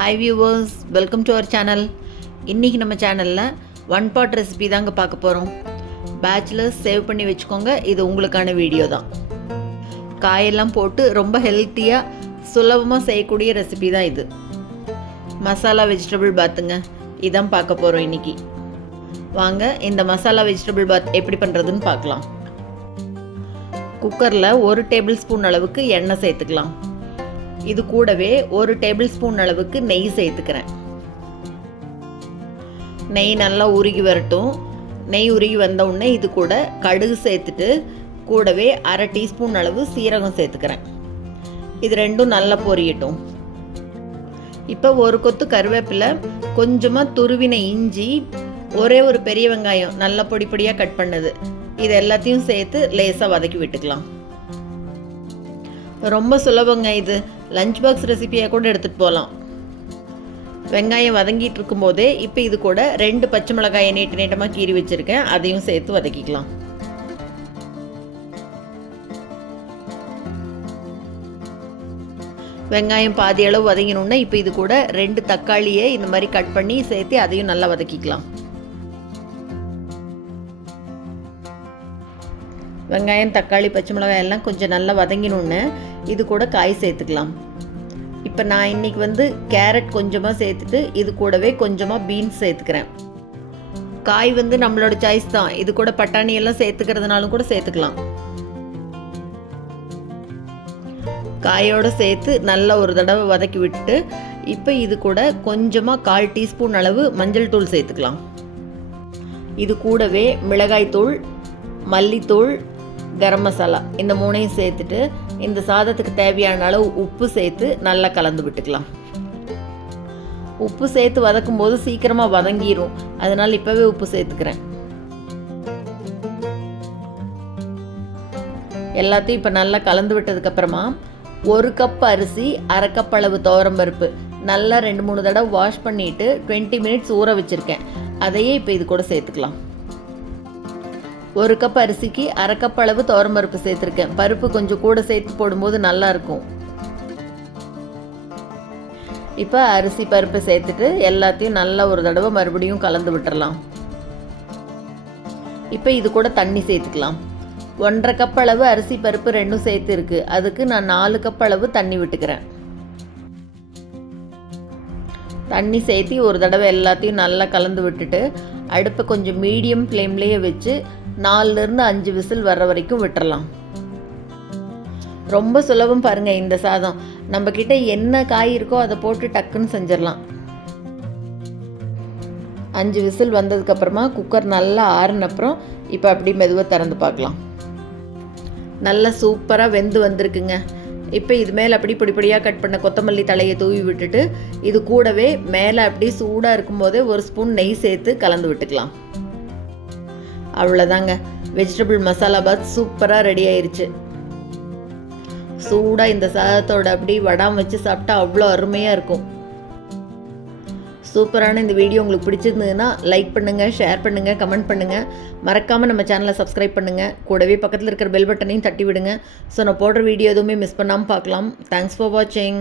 Hi viewers, welcome to our channel. இன்றைக்கி நம்ம சேனலில் ஒன் பாட் ரெசிபி தாங்க பார்க்க போகிறோம். பேச்சுலர்ஸ் சேவ் பண்ணி வச்சுக்கோங்க, இது உங்களுக்கான வீடியோ தான். காயெல்லாம் போட்டு ரொம்ப ஹெல்த்தியாக சுலபமாக செய்யக்கூடிய ரெசிபி தான் இது. மசாலா வெஜிடபிள் பாத்துங்க, இதான் பார்க்க போகிறோம் இன்றைக்கி. வாங்க இந்த மசாலா வெஜிடபிள் பாத் எப்படி பண்ணுறதுன்னு பார்க்கலாம். குக்கரில் 1 டேபிள் ஸ்பூன் அளவுக்கு எண்ணெய் சேர்த்துக்கலாம். இது கூடவே 1 டேபிள் ஸ்பூன் அளவுக்கு நெய் சேர்த்துக்கிறேன். நெய் நல்லா உருகி வரட்டும். நெய் உருகி வந்த உடனே இது கூட கடுகு சேர்த்துட்டு கூடவே 1/2 டீஸ்பூன் அளவு சீரகம் சேர்த்துக்கிறேன். இது ரெண்டும் நல்லா பொரியட்டும். இப்போ 1 கொத்து கருவேப்பிலை, கொஞ்சமாக துருவின இஞ்சி, ஒரே ஒரு பெரிய வெங்காயம் நல்லா பொடி பொடியாக கட் பண்ணது, இது எல்லாத்தையும் சேர்த்து லேசாக வதக்கி விட்டுக்கலாம். ரொம்ப சுலபங்க இது. லஞ்ச் பாக்ஸ் ரெசிபியாக கூட எடுத்துகிட்டு போகலாம். வெங்காயம் வதங்கிட்டு இருக்கும்போதே இப்போ இது கூட 2 பச்சை மிளகாயை நீட்டமாக கீறி வச்சுருக்கேன், அதையும் சேர்த்து வதக்கிக்கலாம். வெங்காயம் பாதி அளவு வதங்கினோன்னா இப்போ இது கூட 2 தக்காளியை இந்த மாதிரி கட் பண்ணி சேர்த்து அதையும் நல்லா வதக்கிக்கலாம். வெங்காயம், தக்காளி, பச்சை மிளகாய் எல்லாம் கொஞ்சம் நல்லா வதங்கினோன்னு இது கூட காய் சேர்த்துக்கலாம். இப்போ நான் இன்றைக்கி கேரட் கொஞ்சமாக சேர்த்துட்டு இது கூடவே கொஞ்சமாக பீன்ஸ் சேர்த்துக்கிறேன். காய் நம்மளோட சாய்ஸ் தான். இது கூட பட்டாணி எல்லாம் சேர்த்துக்கிறதுனாலும் கூட சேர்த்துக்கலாம். காயோடு சேர்த்து நல்லா ஒரு தடவை வதக்கி விட்டு இப்போ இது கூட கொஞ்சமாக 1/4 டீஸ்பூன் அளவு மஞ்சள் தூள் சேர்த்துக்கலாம். இது கூடவே மிளகாய் தூள், மல்லித்தூள், கரம் மசாலா இந்த 3ஐயும் சேர்த்துட்டு இந்த சாதத்துக்கு தேவையான அளவு உப்பு சேர்த்து நல்லா கலந்து விட்டுக்கலாம். உப்பு சேர்த்து வதக்கும் போது சீக்கிரமாக வதங்கிடும், அதனால் இப்போவே உப்பு சேர்த்துக்கிறேன். எல்லாத்தையும் இப்போ நல்லா கலந்து விட்டதுக்கப்புறமா 1 கப் அரிசி, 1/2 கப் அளவு துவரம்பருப்பு நல்லா 2-3 தடவை வாஷ் பண்ணிவிட்டு 20 மினிட்ஸ் ஊற வச்சுருக்கேன், அதையே இப்போ இது கூட சேர்த்துக்கலாம். 1 கப் அரிசிக்கு 1/2 கப் அளவு துவரம்பருப்பு சேர்த்துருக்கேன். பருப்பு கொஞ்சம் கூட சேர்த்து போடும்போது நல்லாயிருக்கும். இப்போ அரிசி பருப்பு சேர்த்துட்டு எல்லாத்தையும் நல்லா ஒரு தடவை மறுபடியும் கலந்து விட்டுறலாம். இப்போ இது கூட தண்ணி சேர்த்துக்கலாம். 1/2 கப் அளவு அரிசி பருப்பு ரெண்டும் சேர்த்து இருக்குது, அதுக்கு நான் 4 கப் அளவு தண்ணி விட்டுக்கிறேன். தண்ணி சேர்த்து ஒரு தடவை எல்லாத்தையும் நல்லா கலந்து விட்டுட்டு அடுப்பை கொஞ்சம் மீடியம் ஃப்ளேம்லேயே வச்சு 4லேருந்து 5 விசில் வர்ற வரைக்கும் விட்டுறலாம். ரொம்ப சுலபம் பாருங்கள் இந்த சாதம். நம்மக்கிட்ட என்ன காய் இருக்கோ அதை போட்டு டக்குன்னு செஞ்சிடலாம். 5 விசில் வந்ததுக்கப்புறமா குக்கர் நல்லா ஆறுனப்புறம் இப்போ அப்படி மெதுவாக திறந்து பார்க்கலாம். நல்லா சூப்பராக வெந்து வந்திருக்குங்க. இப்போ இது மேலே அப்படி பொடிப்பொடியாக கட் பண்ண கொத்தமல்லி தலையை தூவி விட்டுட்டு இது கூடவே மேலே அப்படி சூடாக இருக்கும்போதே 1 ஸ்பூன் நெய் சேர்த்து கலந்து விட்டுக்கலாம். அவ்வளோதாங்க, வெஜிடபிள் மசாலா பாத் சூப்பராக ரெடி ஆயிடுச்சு. சூடாக இந்த சாதத்தோட அப்படி வடாம் வச்சு சாப்பிட்டா அவ்வளோ அருமையாக இருக்கும். சூப்பரான இந்த வீடியோ உங்களுக்கு பிடிச்சிருந்ததுன்னா லைக் பண்ணுங்கள், ஷேர் பண்ணுங்கள், கமெண்ட் பண்ணுங்கள். மறக்காமல் நம்ம சேனலை சப்ஸ்கிரைப் பண்ணுங்கள். கூடவே பக்கத்தில் இருக்கிற பெல் பட்டனையும் தட்டி விடுங்க. ஸோ நான் போடுற வீடியோ எதுவுமே மிஸ் பண்ணாமல் பார்க்கலாம். தேங்க்ஸ் ஃபார் வாட்சிங்.